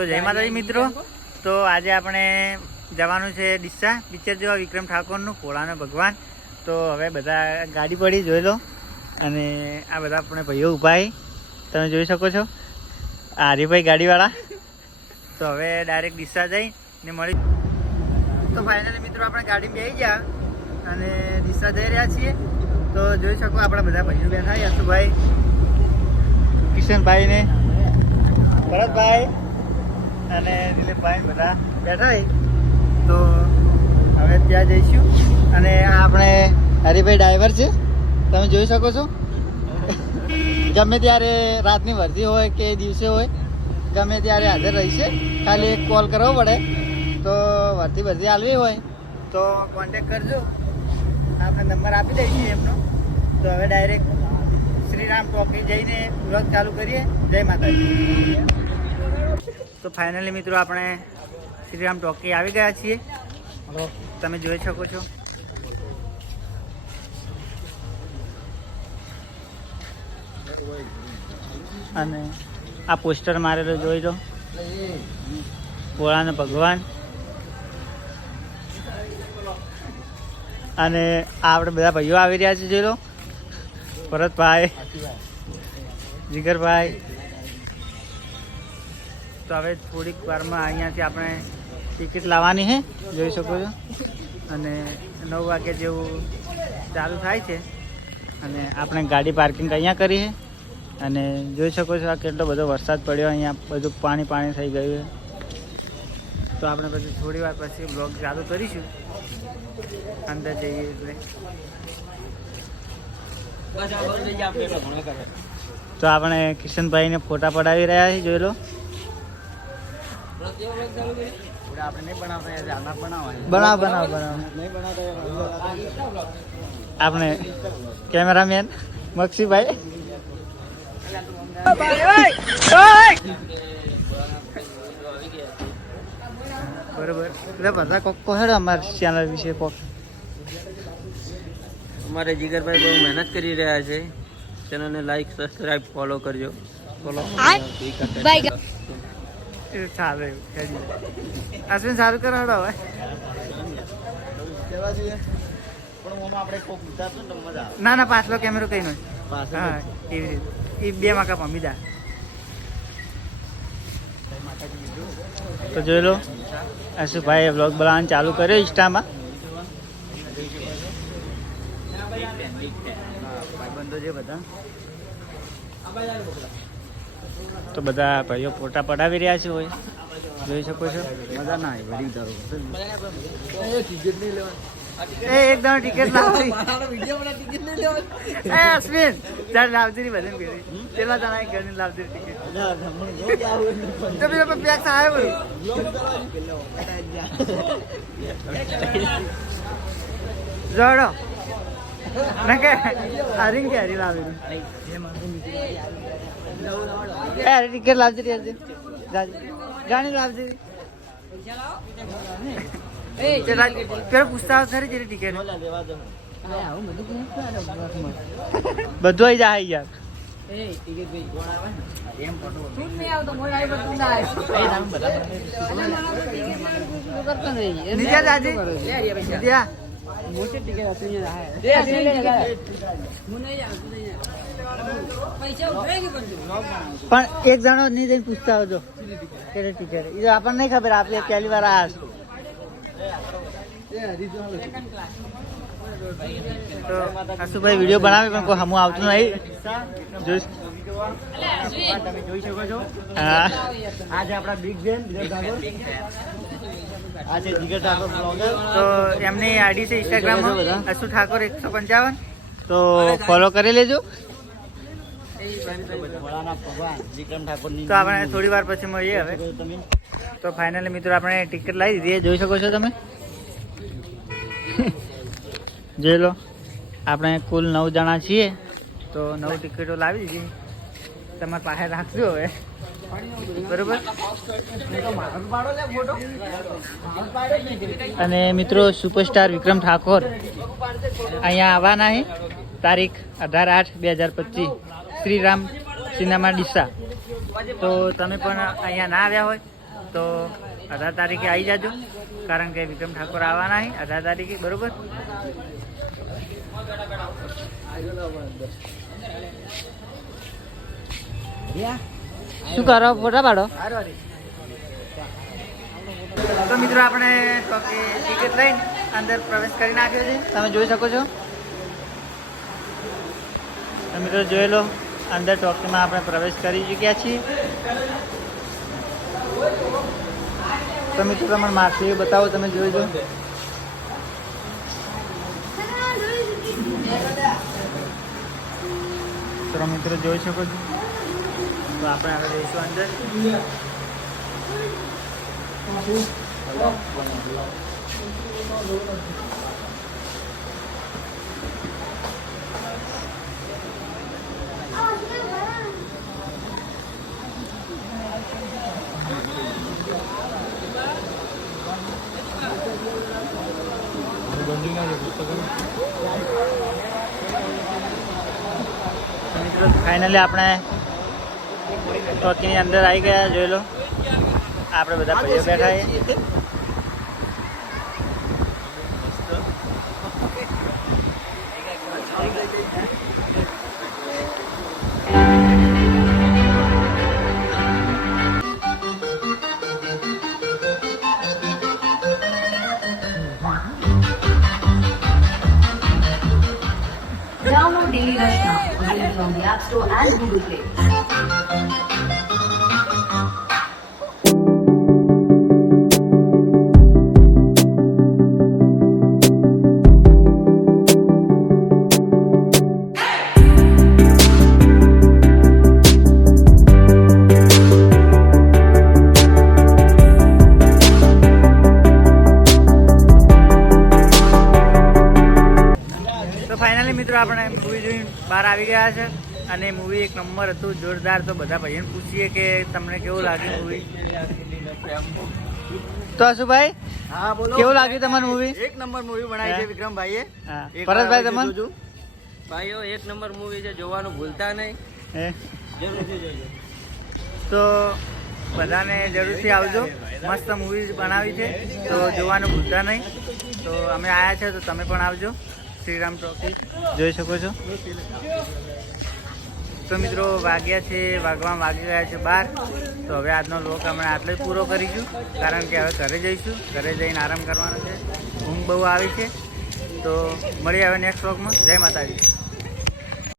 તો જય માતાજી મિત્રો, તો આજે આપણે જવાનું છે ડીસા પિક્ચર જોવા વિક્રમ ઠાકોરનું ભોળાનો ભગવાન. તો હવે બધા ગાડી પડી જોઈ લો, અને આ બધા આપણે ભાઈઓ ઊભા તમે જોઈ શકો છો, આ હરીભાઈ ગાડીવાળા. તો હવે ડાયરેક્ટ ડીસા જઈને મળી. તો ફાઇનલી મિત્રો આપણે ગાડીમાં બેસી ગયા અને ડીસા જઈ રહ્યા છીએ. તો જોઈ શકો આપણા બધા ભાઈઓ બેઠા, યશુભાઈ, કિશનભાઈ ને ભરતભાઈ અને દિલીપભાઈ બધા બેઠા. તો હવે ત્યાં જઈશું. અને આ આપણે હરિભાઈ ડ્રાઈવર છે, તમે જોઈ શકો છો. ગમે ત્યારે રાતની વર્ધી હોય કે દિવસે હોય, ગમે ત્યારે હાજર રહીશે. ખાલી એક કોલ કરવો પડે, તો વર્ધી હાલવી હોય તો કોન્ટેક કરજો, આપણે નંબર આપી દઈશું એમનો. તો હવે ડાયરેક્ટ શ્રીરામ ટોકી જઈને વ્લોગ ચાલુ કરીએ. જય માતાજી. તો ફાઇનલી મિત્રો આપણે શ્રીરામ ટોકી આવી ગયા છીએ, તમે જોઈ શકો છો. અને આ પોસ્ટર મારેલો જોઈ લો, ભોળાનો ભગવાન. અને આપણે બધા ભાઈઓ આવી રહ્યા છે, જોઈ લો, ભરતભાઈ, જીગરભાઈ. તો હવે થોડીક વારમાં અહીંયાથી આપણે ટિકિટ લાવવાની છે, જોઈ શકો છો. અને 9 વાગે જેવું ચાલુ થાય છે. અને આપણે ગાડી પાર્કિંગ અહીંયા કરી છે. અને જોઈ શકો છો આ કેટલો બધો વરસાદ પડ્યો, અહીંયા બધું પાણી થઈ ગયું છે. તો આપણે પછી થોડી વાર પછી બ્લોગ ચાલુ કરીશું અંદર જઈએ એટલે. તો આપણે કિશનભાઈને ફોટા પડાવી રહ્યા છીએ, જોઈ લો. બનાવ આપણે કેમેરામેન મક્ષીભાઈ. બરોબર, એટલે બધા કોક કહે અમારી ચેનલ વિશે કોક. અમારે જીગરભાઈ બહુ મહેનત કરી રહ્યા છે, ચેનલને લાઈક, સબસ્ક્રાઇબ, ફોલો કરજો. ફોલો સારું અશ્વિન, સારું કરો. હવે ના પાછલો કેમેરો કઈ નો. હા, એવી રીતે એ 2 માકા પમીદા. તો જોઈ લો, અશુભાઈ વ્લોગ બનાવવાનું ચાલુ કર્યો ઇન્સ્ટામાં. ભાઈબંધો છે બધા. તો બધા ભાઈઓ ફોટા પડાવી રહ્યા છે, હોય જોઈ શકો છો. મજા ના આવી એક દમ ટિકિટ લાવવી. અશ્વિન ચાલ લાવતી ની બધે પેલા જણા ઘરની લાવતી ટિકિટ. તો પેલો પેક આવે બધું જોડો ના કે હરી કે હરી લાવેલું. અરે ટિકિટ લાવતી રહી, જાણી લાવતી. પેલો પૂછતા ખરી જેની ટિકિટ બધું આવી જાય યાર. પણ એક જણો નહીં જઈને પૂછતા આવજો કે ટિકિટ. એ આપણને નહીં ખબર, આપણે પહેલી વાર આ. તો આશુભાઈ વિડીયો બનાવે પણ કોઈ હમું આવતું નહીં, તમે જોઈ શકો છો. હા, આ છે આપણા બિગ બેન આ છે જીગર ઠાકોર બ્લોગર. તો એમની આઈડી છે ઇન્સ્ટાગ્રામમાં અશુ ઠાકોર 155. તો ફોલો કરી લેજો. તો આપણે થોડી વાર પછી મળીએ હવે. તો ફાઇનલી મિત્રો આપણે ટિકિટ લાવી દીધી, જોઈ શકો છો તમે. જોઈ લો, આપણે કુલ 9 જણા છીએ. તો 9 ટિકિટો લાવી દીધી, તમારે પાસે રાખજો હવે. બરોબર. અને મિત્રો સુપરસ્ટાર વિક્રમ ઠાકોર અહીંયા આવવાના છે, તારીખ 18/8/2025 શ્રીરામ સિનેમા ડીસા. તો તમે પણ અહીંયા ના આવ્યા હોય તો 18 તારીખે આવી જાજો, કારણ કે વિક્રમ ઠાકોર આવવાના છે 18 તારીખે, બરોબર? શું કરો, ફોટા પાડો? તો મિત્રો આપણે ટિકિટ લઈને અંદર પ્રવેશ કરી નાખ્યો છે, તમે જોઈ શકો છો. તો મિત્રો જોઈ લો, અંદર ટોકીમાં આપણે પ્રવેશ કરી ચૂક્યા છીએ. તો મિત્રો તમારે માર્કશીટ બતાવો, તમે જોઈ લો. તો મિત્રો જોઈ શકો છો. તો આપણે હવે જઈશું અંદર. મિત્રો ફાઇનલી આપણે ચોકીની અંદર આવી ગયા, જોઈ લો. આપણે બધા ભાઈઓ બેઠા છીએ. Download Daily Rush now, available on the App Store and Google Play. Finally મિત્રો આપણે મૂવી જોઈને બહાર આવી ગયા છે, અને મૂવી એક નંબર હતું, જોરદાર. તો બધા ભાઈઓને પૂછીએ કે તમને કેવું લાગ્યું મૂવી. તો હસુભાઈ, હા બોલો, કેવું લાગ્યું તમારું મૂવી? એક નંબર મૂવી બનાવી છે વિક્રમભાઈએ. હા, પરેશભાઈ તમને? ભાઈઓ એક નંબર મૂવી છે, જોવાનું ભૂલતા નહીં. જરૂરથી જોજો. તો બધાને જરૂરથી આવજો, મસ્ત મૂવી બનાવી છે, તો જોવાનું ભૂલતા નહીં. તો અમે આવ્યા છે, તો તમે પણ આવજો. શ્રીરામ ચોકી જોઈ શકો છો. તો મિત્રો વાગી ગયા છે 12. તો હવે આજનો વ્લોગ અમે આટલો જ પૂરો કરીશું, કારણ કે હવે ઘરે જઈશું, ઘરે જઈને આરામ કરવાનો છે. ઊંઘ બહુ આવી છે. તો મળીએ હવે નેક્સ્ટ વ્લોગમાં. જય માતાજી.